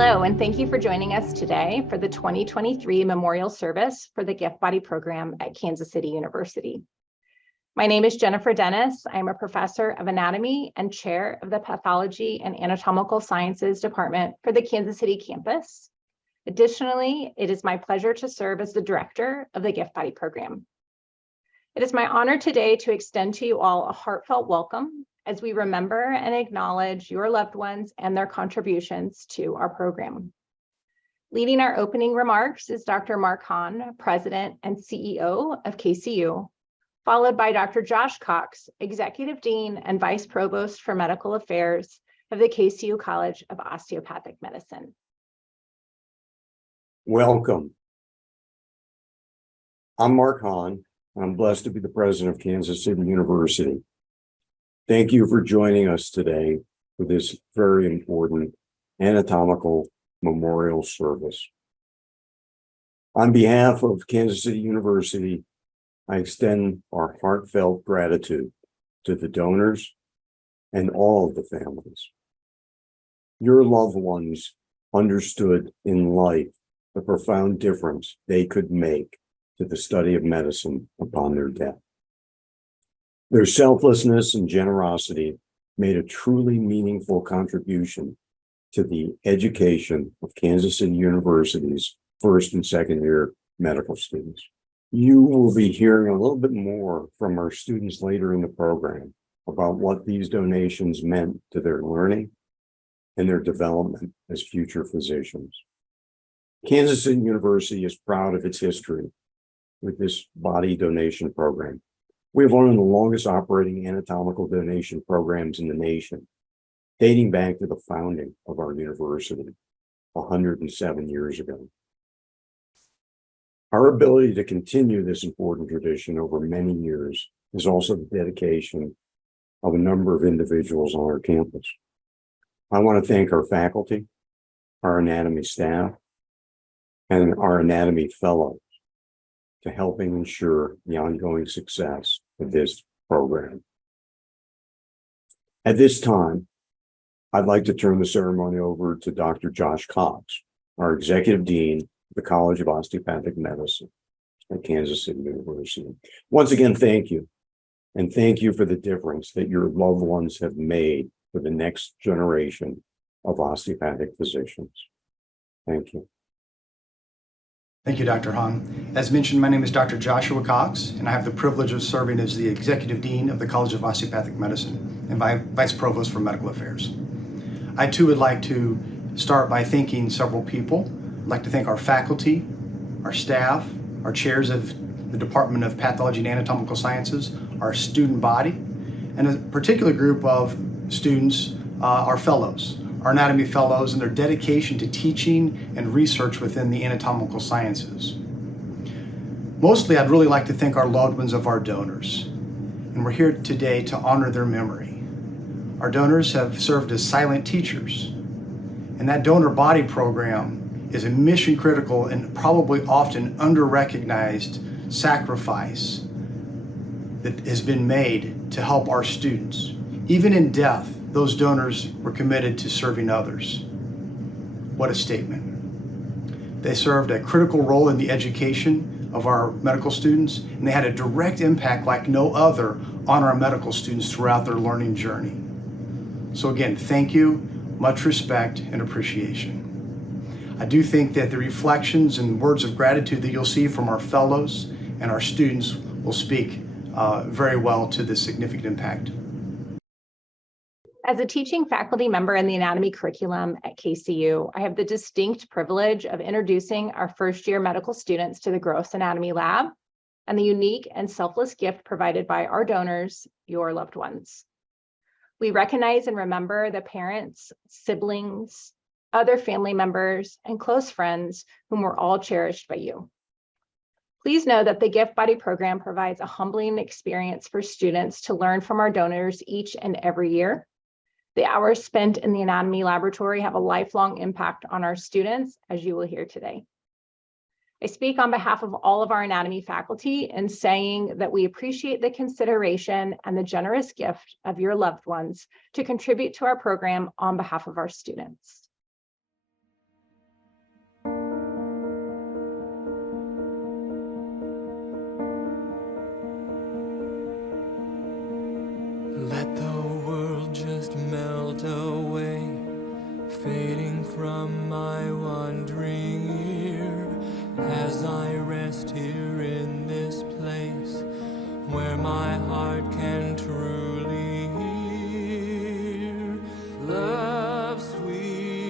Hello, and thank you for joining us today for the 2023 Memorial Service for the Gift Body Program at Kansas City University. My name is Jennifer Dennis. I'm a professor of anatomy and chair of the Pathology and Anatomical Sciences Department for the Kansas City campus. Additionally, it is my pleasure to serve as the director of the Gift Body Program. It is my honor today to extend to you all a heartfelt welcome as we remember and acknowledge your loved ones and their contributions to our program. Leading our opening remarks is Dr. Mark Hahn, President and CEO of KCU, followed by Dr. Josh Cox, Executive Dean and Vice Provost for Medical Affairs of the KCU College of Osteopathic Medicine. Welcome. I'm Mark Hahn. I'm blessed to be the president of Kansas City University. Thank you for joining us today for this very important anatomical memorial service. On behalf of Kansas City University, I extend our heartfelt gratitude to the donors and all of the families. Your loved ones understood in life the profound difference they could make to the study of medicine upon their death. Their selflessness and generosity made a truly meaningful contribution to the education of Kansas City University's first and second year medical students. You will be hearing a little bit more from our students later in the program about what these donations meant to their learning and their development as future physicians. Kansas City University is proud of its history with this body donation program. We have one of the longest operating anatomical donation programs in the nation, dating back to the founding of our university 107 years ago. Our ability to continue this important tradition over many years is also the dedication of a number of individuals on our campus. I want to thank our faculty, our anatomy staff, and our anatomy fellows to helping ensure the ongoing success of this program. At this time, I'd like to turn the ceremony over to Dr. Josh Cox, our Executive Dean of the College of Osteopathic Medicine at Kansas City University. Once again, thank you. And thank you for the difference that your loved ones have made for the next generation of osteopathic physicians. Thank you. Thank you, Dr. Hahn. As mentioned, my name is Dr. Joshua Cox, and I have the privilege of serving as the Executive Dean of the College of Osteopathic Medicine and Vice Provost for Medical Affairs. I too would like to start by thanking several people. I'd like to thank our faculty, our staff, our chairs of the Department of Pathology and Anatomical Sciences, our student body, and a particular group of students, our fellows, our anatomy fellows, and their dedication to teaching and research within the anatomical sciences. Mostly, I'd really like to thank our loved ones of our donors, and we're here today to honor their memory. Our donors have served as silent teachers, and that donor body program is a mission critical and probably often under-recognized sacrifice that has been made to help our students. Even in death, those donors were committed to serving others. What a statement. They served a critical role in the education of our medical students, and they had a direct impact like no other on our medical students throughout their learning journey. So again, thank you, much respect and appreciation. I do think that the reflections and words of gratitude that you'll see from our fellows and our students will speak very well to this significant impact. As a teaching faculty member in the anatomy curriculum at KCU, I have the distinct privilege of introducing our first-year medical students to the gross anatomy lab and the unique and selfless gift provided by our donors, your loved ones. We recognize and remember the parents, siblings, other family members, and close friends whom were all cherished by you. Please know that the Gift Body program provides a humbling experience for students to learn from our donors each and every year. The hours spent in the anatomy laboratory have a lifelong impact on our students, as you will hear today. I speak on behalf of all of our anatomy faculty in saying that we appreciate the consideration and the generous gift of your loved ones to contribute to our program on behalf of our students. Let the world just melt away, fading from my wandering ear, as I rest here in this place where my heart can truly hear. Love, sweet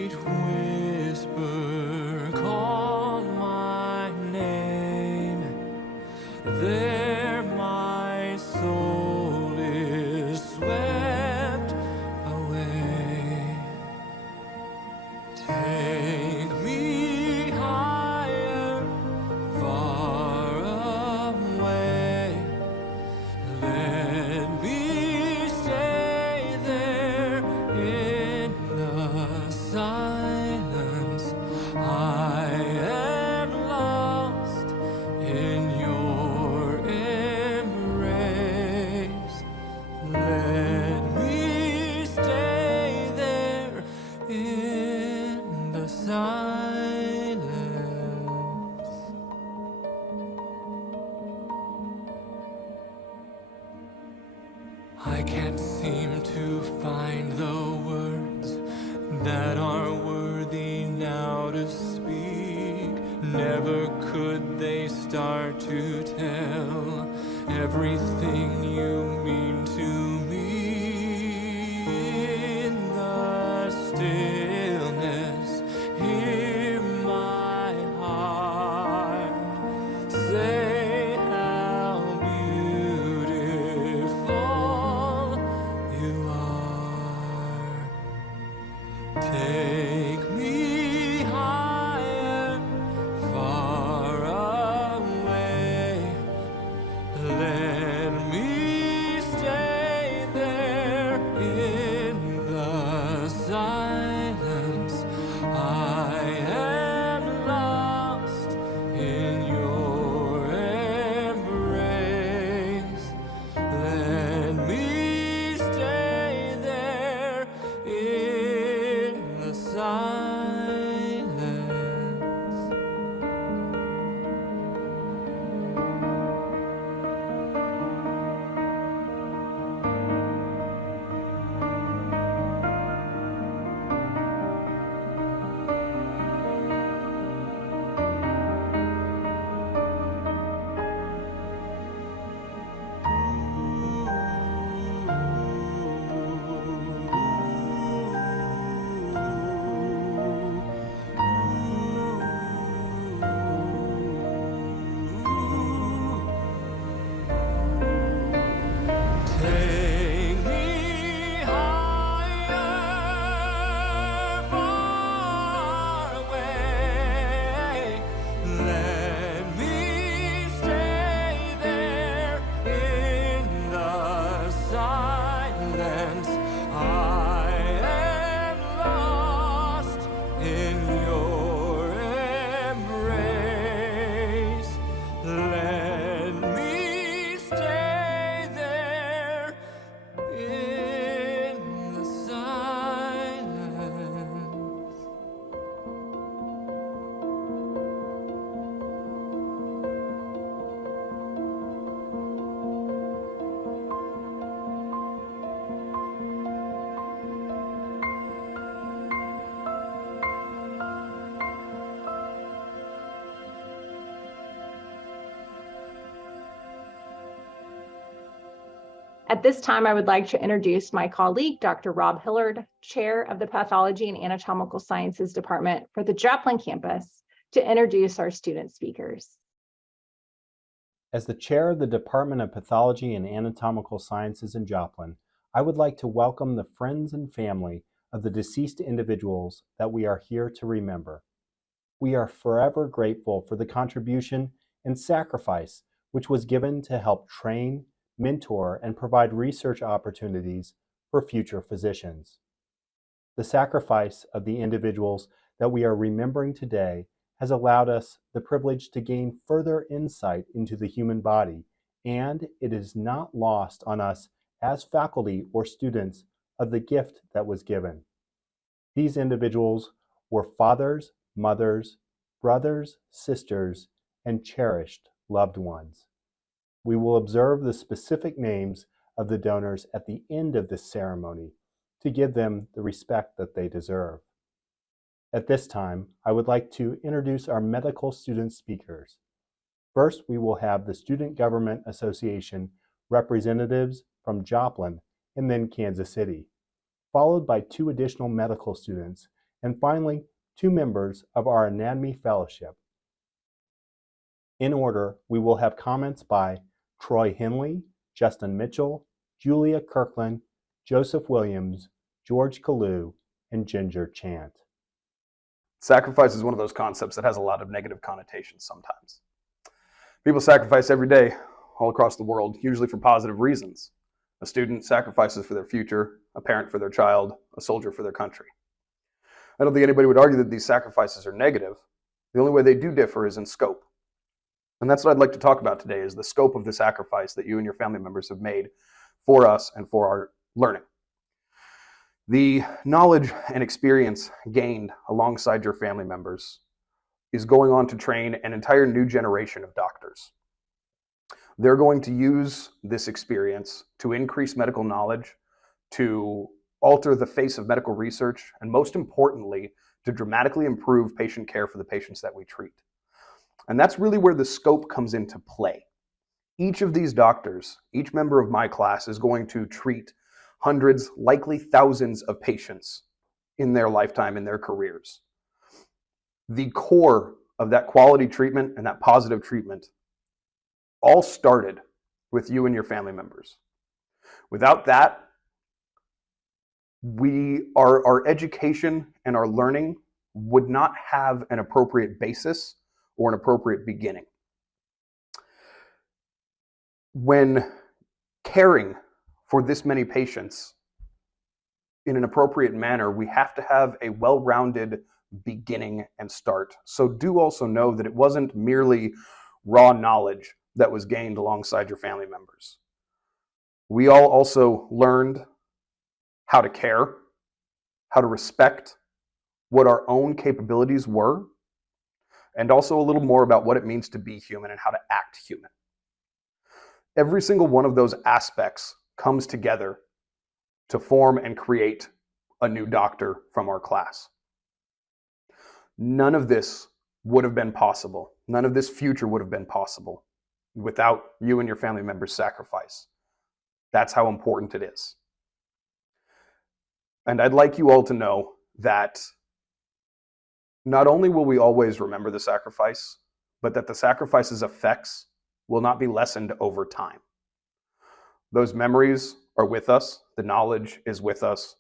Never could they start to tell everything you mean to me. In the stillness, hear my heart say how beautiful you are. Take me higher, far away. Let me stay there in the silence. I am lost in your embrace. Let me stay there in the silence. Take me higher, far away. Let me stay there in the silence. I am lost in your embrace. Let me stay there in the silence. At this time, I would like to introduce my colleague, Dr. Rob Hillard, Chair of the Pathology and Anatomical Sciences Department for the Joplin campus, to introduce our student speakers. As the chair of the Department of Pathology and Anatomical Sciences in Joplin, I would like to welcome the friends and family of the deceased individuals that we are here to remember. We are forever grateful for the contribution and sacrifice which was given to help train, mentor, and provide research opportunities for future physicians. The sacrifice of the individuals that we are remembering today has allowed us the privilege to gain further insight into the human body, and it is not lost on us as faculty or students of the gift that was given. These individuals were fathers, mothers, brothers, sisters, and cherished loved ones. We will observe the specific names of the donors at the end of this ceremony to give them the respect that they deserve. At this time, I would like to introduce our medical student speakers. First, we will have the Student Government Association representatives from Joplin and then Kansas City, followed by 2 additional medical students, and finally, 2 members of our Anatomy Fellowship. In order, we will have comments by Troy Henley, Justin Mitchell, Julia Kirkland, Joseph Williams, George Kalu, and Ginger Chant. Sacrifice is one of those concepts that has a lot of negative connotations sometimes. People sacrifice every day all across the world, usually for positive reasons. A student sacrifices for their future, a parent for their child, a soldier for their country. I don't think anybody would argue that these sacrifices are negative. The only way they do differ is in scope. And that's what I'd like to talk about today, is the scope of the sacrifice that you and your family members have made for us and for our learning. The knowledge and experience gained alongside your family members is going on to train an entire new generation of doctors. They're going to use this experience to increase medical knowledge, to alter the face of medical research, and most importantly, to dramatically improve patient care for the patients that we treat. And that's really where the scope comes into play. Each of these doctors, each member of my class is going to treat hundreds, likely thousands of patients in their lifetime, in their careers. The core of that quality treatment and that positive treatment all started with you and your family members. Without that, our education and our learning would not have an appropriate basis or an appropriate beginning. When caring for this many patients in an appropriate manner, we have to have a well-rounded beginning and start. So do also know that it wasn't merely raw knowledge that was gained alongside your family members. We all also learned how to care, how to respect what our own capabilities were, and also a little more about what it means to be human and how to act human. Every single one of those aspects comes together to form and create a new doctor from our class. None of this would have been possible. None of this future would have been possible without you and your family members' sacrifice. That's how important it is. And I'd like you all to know that not only will we always remember the sacrifice, but that the sacrifice's effects will not be lessened over time. Those memories are with us, the knowledge is with us,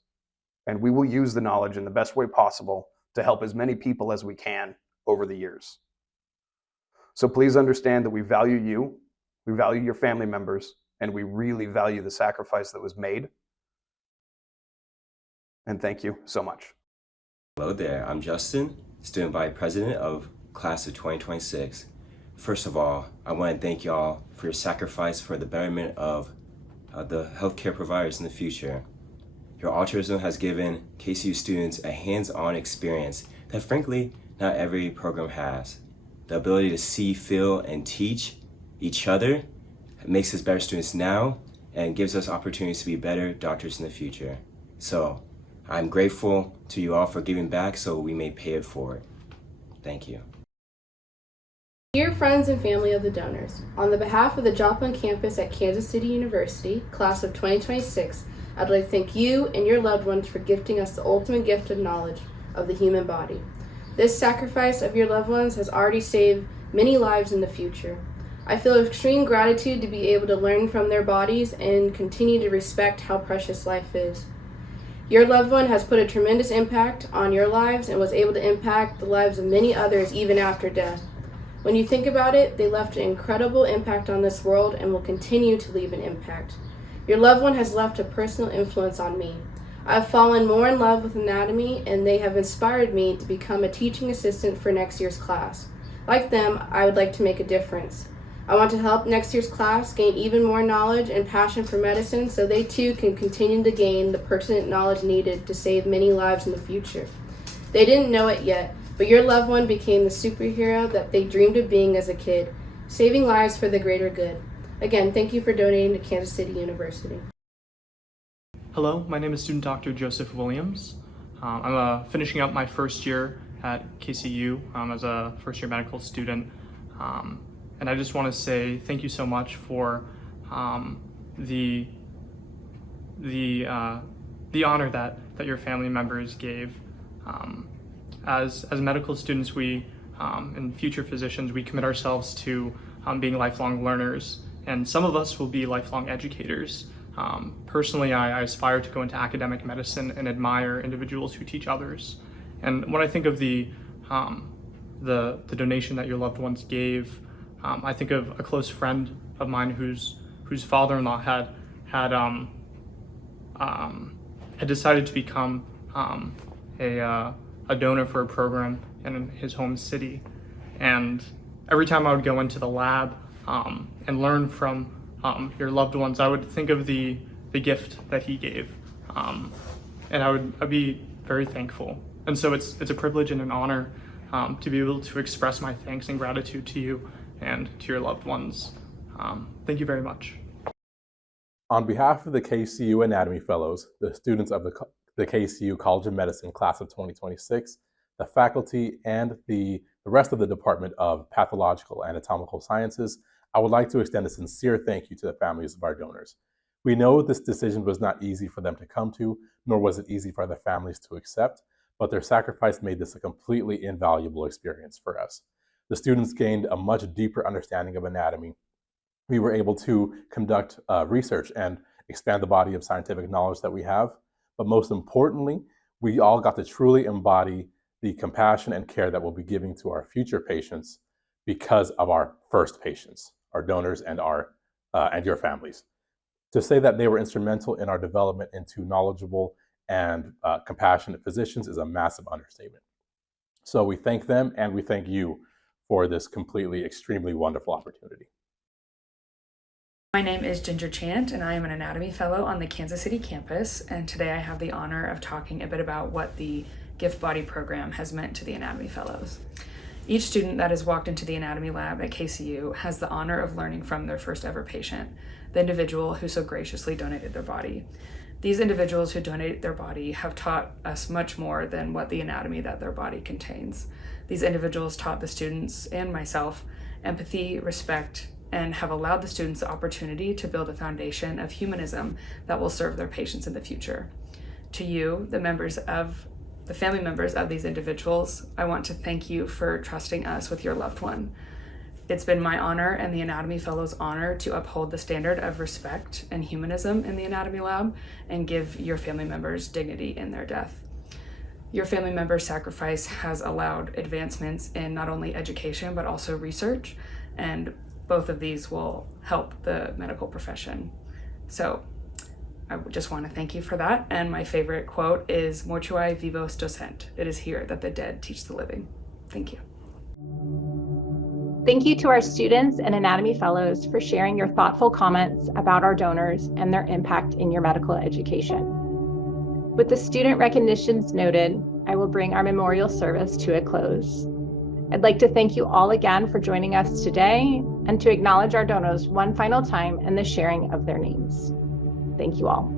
and we will use the knowledge in the best way possible to help as many people as we can over the years. So please understand that we value you, we value your family members, and we really value the sacrifice that was made. And thank you so much. Hello there, I'm Justin, Student Vice President of Class of 2026. First of all, I want to thank y'all for your sacrifice for the betterment of the healthcare providers in the future. Your altruism has given KCU students a hands-on experience that frankly, not every program has. The ability to see, feel, and teach each other makes us better students now and gives us opportunities to be better doctors in the future. So I'm grateful to you all for giving back so we may pay it forward. Thank you. Dear friends and family of the donors, on the behalf of the Joplin campus at Kansas City University, class of 2026, I'd like to thank you and your loved ones for gifting us the ultimate gift of knowledge of the human body. This sacrifice of your loved ones has already saved many lives in the future. I feel extreme gratitude to be able to learn from their bodies and continue to respect how precious life is. Your loved one has put a tremendous impact on your lives and was able to impact the lives of many others even after death. When you think about it, they left an incredible impact on this world and will continue to leave an impact. Your loved one has left a personal influence on me. I have fallen more in love with anatomy, and they have inspired me to become a teaching assistant for next year's class. Like them, I would like to make a difference. I want to help next year's class gain even more knowledge and passion for medicine so they too can continue to gain the pertinent knowledge needed to save many lives in the future. They didn't know it yet, but your loved one became the superhero that they dreamed of being as a kid, saving lives for the greater good. Again, thank you for donating to Kansas City University. Hello, my name is student Dr. Joseph Williams. I'm finishing up my first year at KCU as a first year medical student. And I just want to say thank you so much for the honor that your family members gave. As medical students, we and future physicians, we commit ourselves to being lifelong learners, and some of us will be lifelong educators. Personally, I aspire to go into academic medicine and admire individuals who teach others. And when I think of the donation that your loved ones gave, I think of a close friend of mine whose father-in-law had decided to become a donor for a program in his home city. And every time I would go into the lab and learn from your loved ones, I would think of the gift that he gave, and I'd be very thankful. And so it's a privilege and an honor to be able to express my thanks and gratitude to you and to your loved ones. Thank you very much. On behalf of the KCU Anatomy Fellows, the students of the KCU College of Medicine class of 2026, the faculty, and the the rest of the Department of Pathological and Anatomical Sciences, I would like to extend a sincere thank you to the families of our donors. We know this decision was not easy for them to come to, nor was it easy for the families to accept, but their sacrifice made this a completely invaluable experience for us. The students gained a much deeper understanding of anatomy. We were able to conduct research and expand the body of scientific knowledge that we have. But most importantly, we all got to truly embody the compassion and care that we'll be giving to our future patients because of our first patients, our donors and your families. To say that they were instrumental in our development into knowledgeable and compassionate physicians is a massive understatement. So we thank them and we thank you for this completely, extremely wonderful opportunity. My name is Ginger Chant, and I am an anatomy fellow on the Kansas City campus, and today I have the honor of talking a bit about what the Gift Body program has meant to the anatomy fellows. Each student that has walked into the anatomy lab at KCU has the honor of learning from their first ever patient, the individual who so graciously donated their body. These individuals who donate their body have taught us much more than what the anatomy that their body contains. These individuals taught the students and myself empathy, respect, and have allowed the students the opportunity to build a foundation of humanism that will serve their patients in the future. To you, the family members of these individuals, I want to thank you for trusting us with your loved one. It's been my honor and the Anatomy Fellows' honor to uphold the standard of respect and humanism in the anatomy lab and give your family members dignity in their death. Your family member's sacrifice has allowed advancements in not only education, but also research, and both of these will help the medical profession. So I just want to thank you for that. And my favorite quote is "Mortuae vivos docent." It is here that the dead teach the living. Thank you. Thank you to our students and anatomy fellows for sharing your thoughtful comments about our donors and their impact in your medical education. With the student recognitions noted, I will bring our memorial service to a close. I'd like to thank you all again for joining us today and to acknowledge our donors one final time in the sharing of their names. Thank you all.